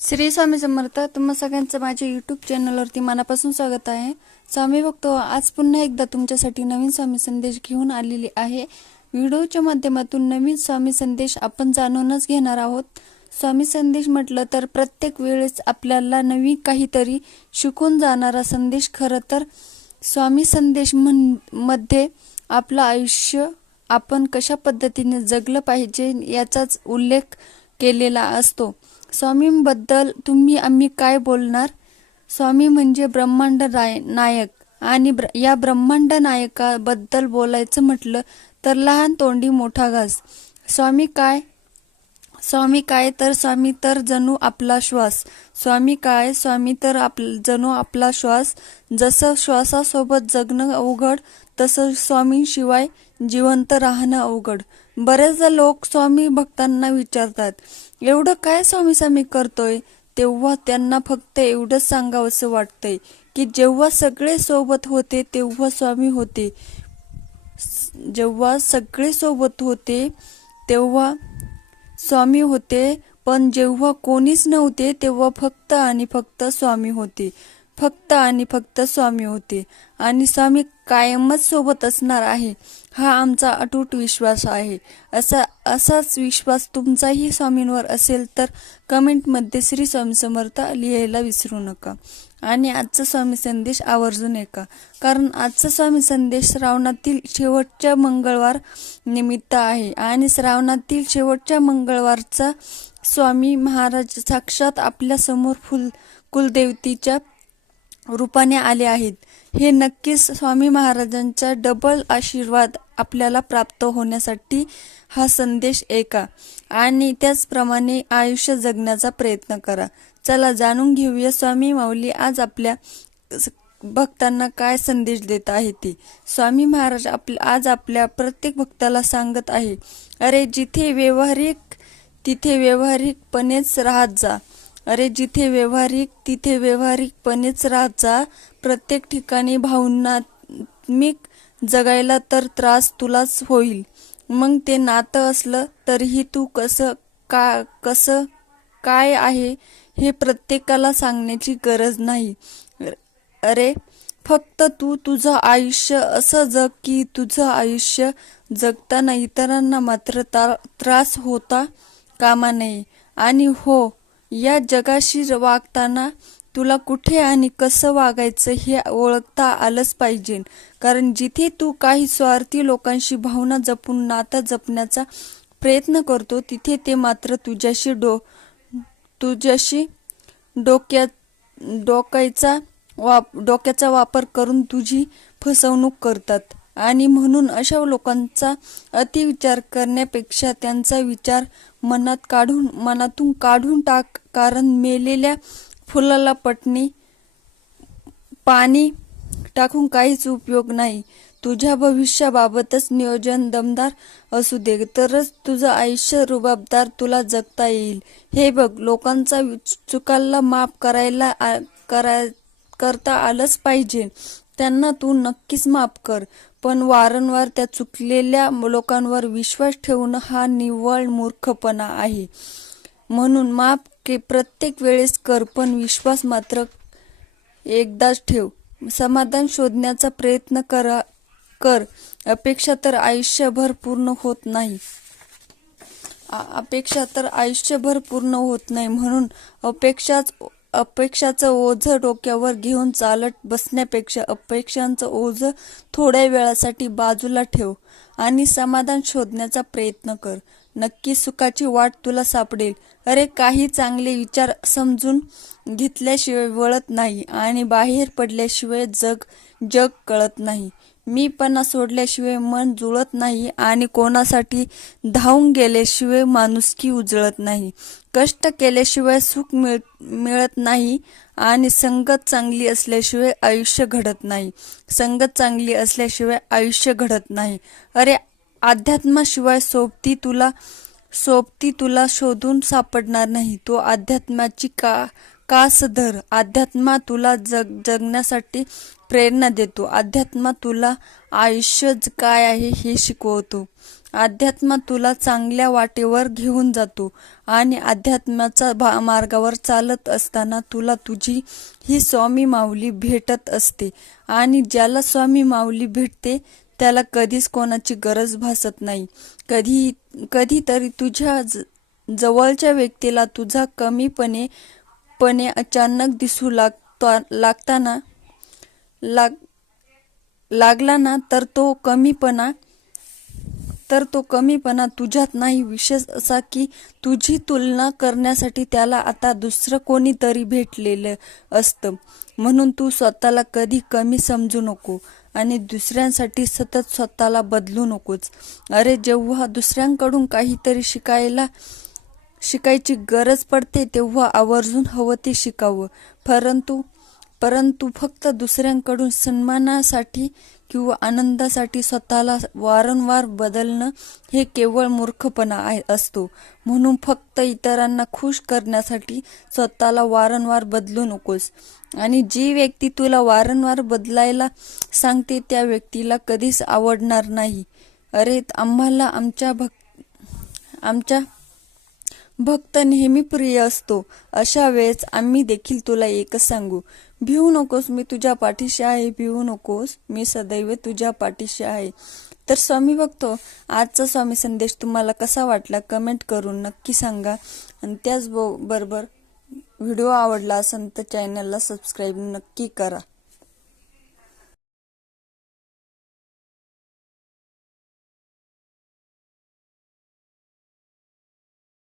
श्री स्वामी समर्थ तुम्हा सगळ्यांचं माझ्या युट्यूब चॅनलवरती मनापासून स्वागत आहे. स्वामी बघतो आज पुन्हा एकदा तुमच्यासाठी नवीन स्वामी संदेश घेऊन आलेली आहे. व्हिडिओच्या माध्यमातून नवीन स्वामी संदेश आपण जाणूनच घेणार आहोत. स्वामी संदेश म्हटलं तर प्रत्येक वेळेस आपल्याला नवीन काहीतरी शिकून जाणारा संदेश खरं तर स्वामी संदेश म्हणमध्ये आपलं आयुष्य आपण कशा पद्धतीने जगलं पाहिजे याचाच उल्लेख केलेला असतो. स्वामींबद्दल तुम्ही आम्ही काय बोलणार? स्वामी म्हणजे ब्रह्मांड राय नायक. आणि ब्र या ब्रह्मांड नायकाबद्दल बोलायचं म्हटलं तर लहान तोंडी मोठा घास. स्वामी काय? स्वामी काय तर स्वामी तर जणू आपला श्वास. स्वामी काय स्वामी तर आप जणू आपला श्वास. जसं श्वासासोबत जगणं अवघड तसं स्वामींशिवाय जिवंत राहणं अवघड. बरेचदा लोक स्वामी भक्तांना विचारतात एवढं काय स्वामी स्वामी करतोय? तेव्हा त्यांना फक्त एवढंच सांगावंसं वाटतंय की जेव्हा सगळे सोबत होते तेव्हा स्वामी होते. जेव्हा सगळे सोबत होते तेव्हा स्वामी होते पण जेव्हा कोणीच नव्हते तेव्हा फक्त आणि फक्त स्वामी होते. फक्त आणि फक्त स्वामी होते. आणि स्वामी कायमच सोबत असणार आहे हा आमचा अटूट विश्वास आहे. असा असाच विश्वास तुमचाही स्वामींवर असेल तर कमेंटमध्ये श्री स्वामी समर्थ लिहायला विसरू नका. आणि आजचा स्वामी संदेश आवर्जून ऐका. कारण आजचा स्वामी संदेश श्रावणातील शेवटच्या मंगळवार निमित्त आहे. आणि श्रावणातील शेवटच्या मंगळवारचा स्वामी महाराज साक्षात आपल्यासमोर फुल कुलदेवतीच्या रूपाने आले आहेत. हे नक्कीच स्वामी महाराजांचा डबल आशीर्वाद आपल्याला प्राप्त होण्यासाठी हा संदेश ऐका आणि त्याचप्रमाणे आयुष्य जगण्याचा प्रयत्न करा. चला जाणून घेऊया स्वामी माऊली आज आपल्या भक्तांना काय संदेश देत आहे ते. स्वामी महाराज आप आज आपल्या प्रत्येक भक्ताला सांगत आहे अरे जिथे व्यवहारिक तिथे व्यवहारिकपणेच राहत जा. अरे जिथे व्यवहारिक तिथे व्यवहारिकपणेच राहचा जा प्रत्येक ठिकाणी भावनात्मिक जगायला तर त्रास तुलाच होईल. मग ते नातं असलं तरीही तू कसं का कसं काय आहे हे प्रत्येकाला सांगण्याची गरज नाही. अरे फक्त तू तुझं आयुष्य असं जग की तुझं आयुष्य जगताना इतरांना मात्र ता- त्रास होता कामा नये. आणि हो या जगाशी वागताना तुला कुठे आणि कसं वागायचं हे ओळखता आलंच पाहिजे. कारण जिथे तू काही स्वार्थी लोकांशी भावना जपून नातं जपण्याचा प्रयत्न करतो तिथे ते मात्र तुझ्याशी डो तुझ्याशी डोक्या डोकायचा वाप डोक्याचा वापर करून तुझी फसवणूक करतात. आणि म्हणून अशा लोकांचा अतिविचार करण्यापेक्षा त्यांचा विचार मनात काढून मनातून काढून टाक कारण मेलेल्या फुलाला पटणी पाणी टाकून काहीच उपयोग नाही. तुझ्या भविष्याबाबतच नियोजन दमदार असू दे तरच तुझं आयुष्य रुबाबदार तुला जगता येईल. हे बघ लोकांचा चुकाला माफ करायला करा करता आलंच पाहिजे. त्यांना तू नक्कीच माफ कर पण वारंवार त्या चुकलेल्या लोकांवर विश्वास ठेवणं हा निव्वळ मूर्खपणा आहे. म्हणून माफ की प्रत्येक वेळेस कर पण विश्वास मात्र एकदाच ठेव. समाधान शोधण्याचा प्रयत्न करा कर. अपेक्षा तर आयुष्यभर पूर्ण होत नाही. अपेक्षा तर आयुष्यभर पूर्ण होत नाही. म्हणून अपेक्षाच अपेक्षाचं ओझं डोक्यावर घेऊन चालत बसण्यापेक्षा अपेक्षांचं ओझं थोड्या वेळासाठी बाजूला ठेव आणि समाधान शोधण्याचा प्रयत्न कर. नक्की सुखाची वाट तुला सापडेल. अरे काही चांगले विचार समजून घेतल्याशिवाय वळत नाही आणि बाहेर पडल्याशिवाय जग जग कळत नाही. मीपणा सोडल्याशिवाय मन जुळत नाही आणि कोणासाठी धावून गेल्याशिवाय माणुसकी उजळत नाही. कष्ट केल्याशिवाय सुख मिळ मिळत नाही आणि संगत चांगली असल्याशिवाय आयुष्य घडत नाही. संगत चांगली असल्याशिवाय आयुष्य घडत नाही. अरे अध्यात्माशिवाय सोबती तुला सोबती तुला शोधून सापडणार नाही. तो अध्यात्माची का कास धर अध्यात्मा तुला जग जगण्यासाठी प्रेरणा देतो. अध्यात्मा तुला आयुष्य काय आहे हे शिकवतो. अध्यात्मा तुला चांगल्या वाटेवर घेऊन जातो आणि अध्यात्माचा भा- मार्गावर चालत असताना तुला तुझी ही स्वामी माऊली भेटत असते आणि ज्याला स्वामी माऊली भेटते त्याला कधीच कोणाची गरज भासत नाही. कधी कधीतरी तुझ्या ज- जवळच्या व्यक्तीला तुझा कमीपणे पणे अचानक दिसू लागता लागताना लाग लागला ना तर तो कमीपणा तर तो कमीपणा तुझ्यात नाही. विशेष असा की तुझी तुलना करण्यासाठी त्याला आता दुसरं कोणीतरी भेटलेलं असतं. म्हणून तू स्वतःला कधी कमी समजू नको. आणि दुसऱ्यांसाठी सतत स्वतःला बदलू नकोच. अरे जेव्हा दुसऱ्यांकडून काहीतरी शिकायला शिकायची गरज पडते तेव्हा आवर्जून हवं ते शिकावं. परंतु परंतु फक्त दुसऱ्यांकडून सन्मानासाठी किंवा आनंदासाठी स्वतःला वारंवार बदलणं हे केवळ मूर्खपणा आहे असतो. म्हणून फक्त इतरांना खुश करण्यासाठी स्वतःला वारंवार बदलू नकोस. आणि जी व्यक्ती तुला वारंवार बदलायला सांगते त्या व्यक्तीला कधीच आवडणार नाही. अरे आम्हाला आमच्या भक् आमच्या भक्त नेहमी प्रिय असतो. अशा वेळेस आम्ही देखील तुला एकच सांगू. भिवू नकोस मी तुझ्या पाठीशी आहे भिवू नकोस मी सदैव तुझ्या पाठीशी आहे. तर स्वामी बघतो आजचा स्वामी संदेश तुम्हाला कसा वाटला? कमेंट करून नक्की सांगा. आणि त्याचबरोबर व्हिडिओ आवडला असेल तर चॅनलला सबस्क्राईब नक्की करा.